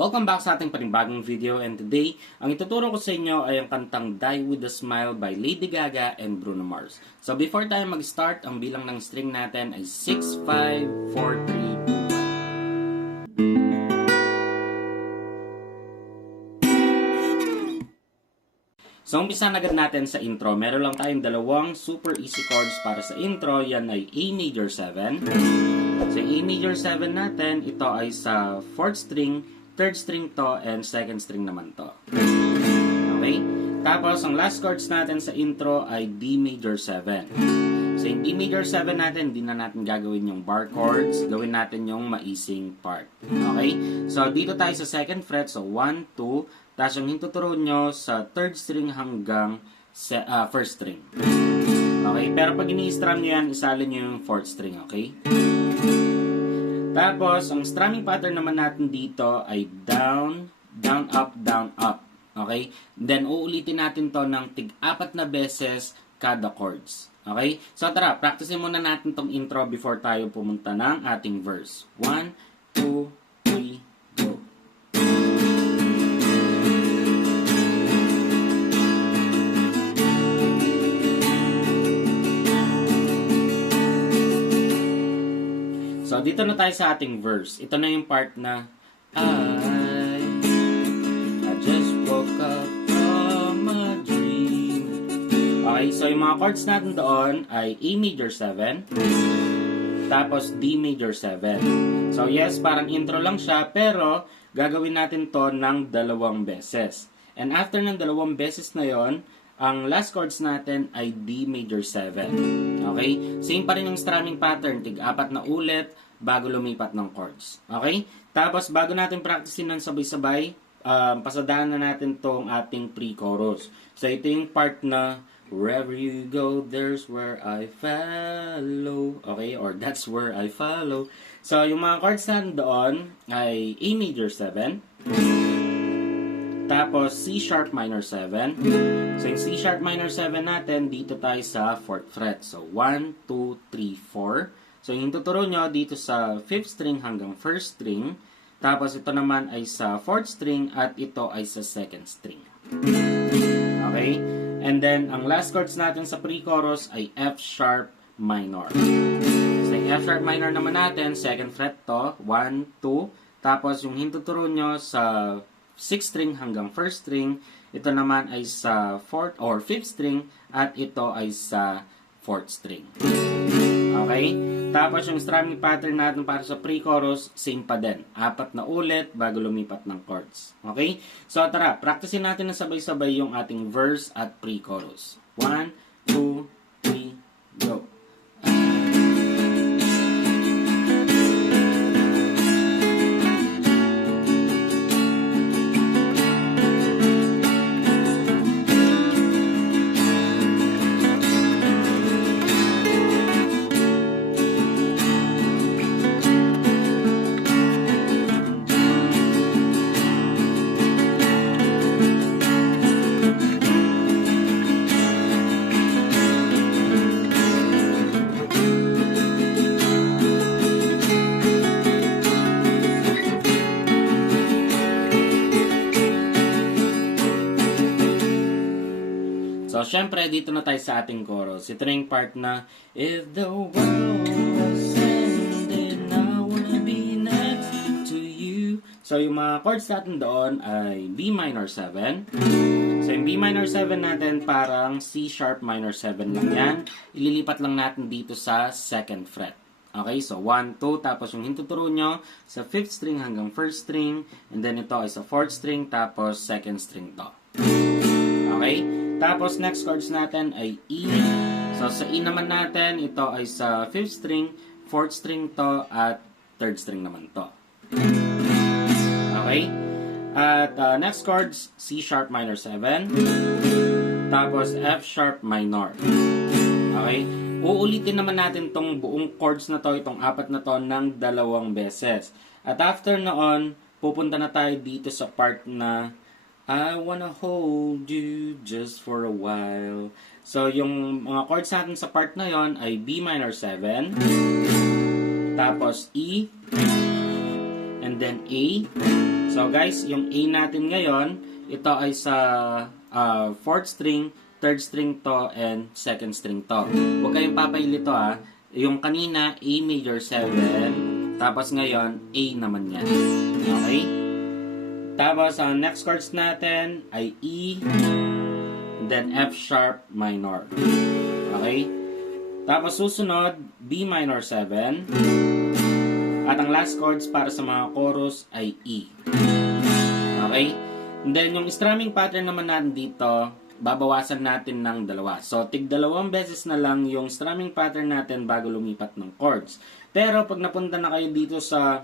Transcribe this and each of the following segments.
Welcome back sa ating panibagong video, and today, ang ituturo ko sa inyo ay ang kantang Die With A Smile by Lady Gaga and Bruno Mars. So before tayo mag-start, ang bilang ng string natin ay 6, 5, 4, 3, 2, 1. So umpisa na agad natin sa intro. Meron lang tayong dalawang super easy chords para sa intro. Yan ay A major 7. So A major 7 natin, ito ay sa 4th string, 3rd string to, and 2nd string naman to. Okay? Tapos, ang last chords natin sa intro ay D major 7. So, yung D major 7 natin, hindi na natin gagawin yung bar chords. Gawin natin yung maising part. Okay? So, dito tayo sa 2nd fret. So, 1, 2. Tapos, yung hintuturo nyo sa 3rd string hanggang 1st string. Okay? Pero pag ini-strum nyo yan, isalin nyo yung 4th string. Okay? Tapos, ang strumming pattern naman natin dito ay down, down, up, down, up. Okay? Then, uulitin natin to ng tig-4 na beses kada chords. Okay? So, tara, practicein muna natin tong intro before tayo pumunta ng ating verse. 1, 2, 3, go! So, dito na tayo sa ating verse. Ito na yung part na I just woke up from a dream. Okay, so yung mga chords natin doon ay A major 7, tapos D major 7. So, yes, parang intro lang siya, pero gagawin natin to ng 2 beses. And after ng 2 beses na yon, ang last chords natin ay D major 7. Okay? Same pa rin yung strumming pattern. Tig-4 na ulit bago lumipat ng chords. Okay? Tapos, bago natin practicein ng sabay-sabay, pasadahan na natin tong ating pre-chorus. So, ito yung part na wherever you go, there's where I follow. Okay? Or that's where I follow. So, yung mga chords natin doon ay A major 7. Tapos, C sharp minor 7. So, yung C sharp minor 7 natin, dito tayo sa 4th fret. So, 1, 2, 3, 4. So, yung tuturo nyo dito sa 5th string hanggang 1st string. Tapos, ito naman ay sa 4th string at ito ay sa 2nd string. Okay? And then, ang last chords natin sa pre-chorus ay F sharp minor. So, yung F sharp minor naman natin, 2nd fret to, 1, 2. Tapos, yung hintuturo nyo sa 6th string hanggang 1st string, ito naman ay sa 4th or 5th string, at ito ay sa 4th string. Okay? Tapos yung strumming pattern natin para sa pre-chorus, same pa din. 4 na ulit bago lumipat ng chords. Okay? So tara, practicein natin na sabay-sabay yung ating verse at pre-chorus. 1, 2, 3, go! So, syempre, dito na tayo sa ating chorus. Ito na yung part na if the world was ended, I wanna be next to you. So, yung mga chords natin doon ay B minor 7. So, yung B minor 7 natin parang C sharp minor 7 lang yan. Ililipat lang natin dito sa 2nd fret. Okay, so 1, 2, tapos yung hintuturo nyo sa 5th string hanggang 1st string, and then ito ay sa 4th string, tapos 2nd string to. Okay? Tapos, next chords natin ay E. So, sa E naman natin, ito ay sa 5th string, 4th string to, at 3rd string naman to. Okay? At next chords, C sharp minor 7. Tapos, F sharp minor. Okay? Uulitin naman natin tong buong chords na to, itong 4 na to, ng 2 beses. At after noon, pupunta na tayo dito sa part na I wanna hold you just for a while. So, yung mga chords natin sa part na yon ay B minor 7, tapos E, and then A, So guys, yung A natin ngayon, ito ay sa 4th string, 3rd string to, and 2nd string to. Huwag kayong papailito ha. Yung kanina, A major 7, tapos ngayon, A naman yan. Okay? Tapos, ang next chords natin ay E, then F sharp minor. Okay? Tapos susunod, B minor 7. At ang last chords para sa mga chorus ay E. Okay? And then, yung strumming pattern naman natin dito, babawasan natin ng dalawa. So, tig-2 beses na lang yung strumming pattern natin bago lumipat ng chords. Pero, pag napunta na kayo dito sa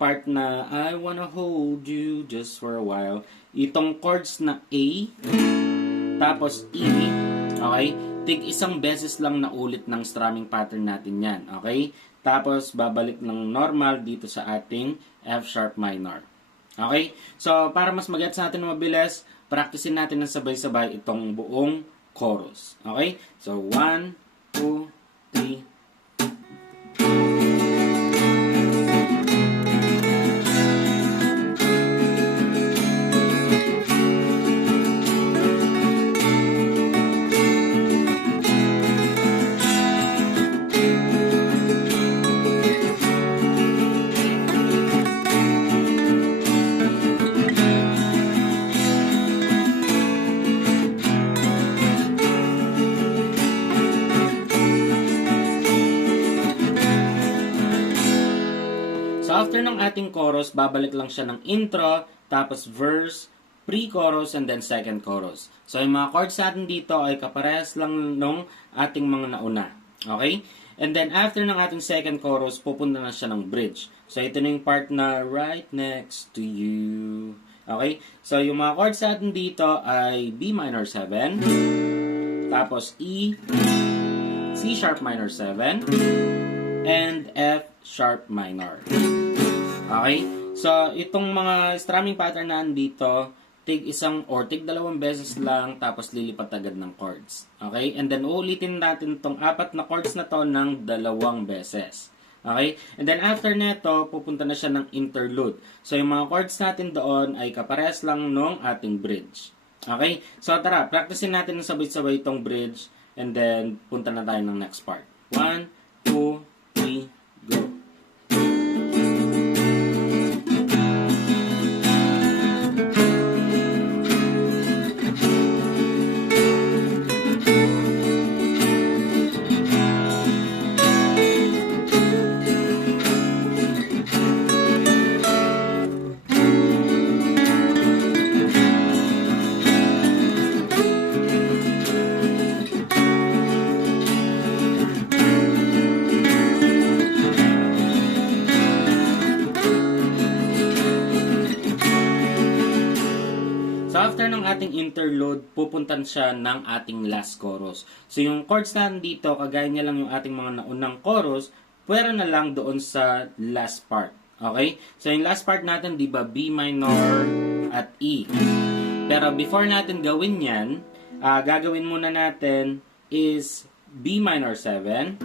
part na I wanna hold you just for a while, itong chords na A, tapos E, okay? Tig-1 beses lang na ulit ng strumming pattern natin yan, okay? Tapos, babalik ng normal dito sa ating F sharp minor. Okay? So, para mas mag-gets natin na mabilis, practicein natin ng sabay-sabay itong buong chorus. Okay? So, 1, 2, 3, after ng ating chorus, babalik lang siya ng intro, tapos verse, pre-chorus, and then second chorus. So, yung mga chords natin dito ay kaparehas lang nung ating mga nauna. Okay? And then, after ng ating second chorus, pupunta na siya ng bridge. So, ito na yung part na right next to you. Okay? So, yung mga chords natin dito ay B minor 7, tapos E, C sharp minor 7, and F sharp minor. Okay? So, itong mga strumming pattern na dito, tig-1 or tig-2 beses lang, tapos lilipat agad ng chords. Okay? And then, uulitin natin itong 4 na chords na to ng 2 beses. Okay? And then, after neto, pupunta na siya ng interlude. So, yung mga chords natin doon ay kaparehas lang nung ating bridge. Okay? So, tara, practicein natin ng sabay-sabay itong bridge, and then, punta na tayo ng next part. 1, 2, 3, go! So, after ng ating interlude, pupuntan siya ng ating last chorus. So, yung chords natin dito, kagaya niya lang yung ating mga naunang chorus, pwera na lang doon sa last part. Okay? So, yung last part natin, di ba, B minor at E. Pero before natin gawin yan, gagawin muna natin is B minor 7,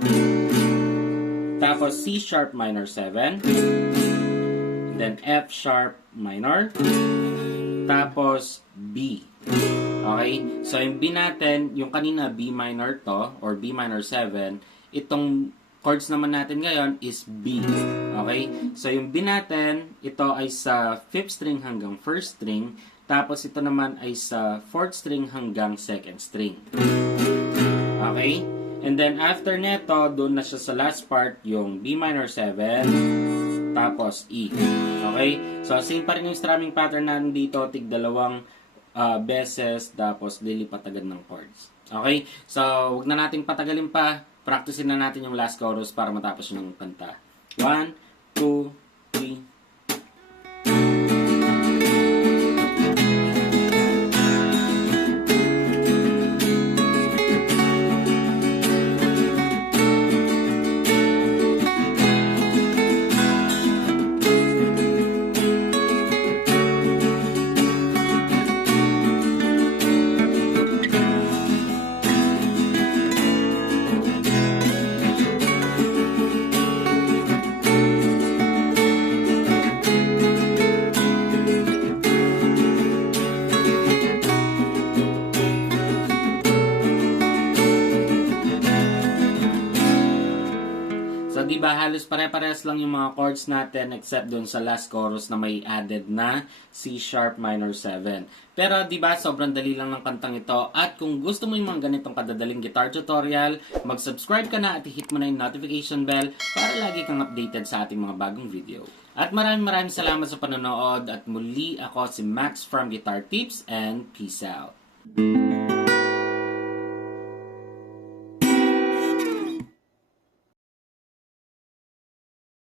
tapos C sharp minor 7, then F sharp minor, tapos B. Okay? So, yung B natin, yung kanina B minor to, or B minor 7, itong chords naman natin ngayon is B. Okay? So, yung B natin, ito ay sa 5th string hanggang 1st string, tapos ito naman ay sa 4th string hanggang 2nd string. Okay? And then, after neto, doon na siya sa last part, yung B minor 7, tapos E. Okay? So, same pa rin yung strumming pattern natin dito, tig-2 beses, tapos lilipat agad ng chords. Okay? So, wag na nating patagalin pa. Practicein na natin yung last chorus para matapos yung kanta. 1, 2, 3, So, di ba, halos pare-parehas lang yung mga chords natin except dun sa last chorus na may added na C sharp minor 7. Pero, di ba, sobrang dali lang ng kantang ito. At kung gusto mo yung mga ganitong kadadaling guitar tutorial, mag-subscribe ka na at hit mo na yung notification bell para lagi kang updated sa ating mga bagong video. At maraming salamat sa panonood at muli ako si Max from Guitar Tips and peace out.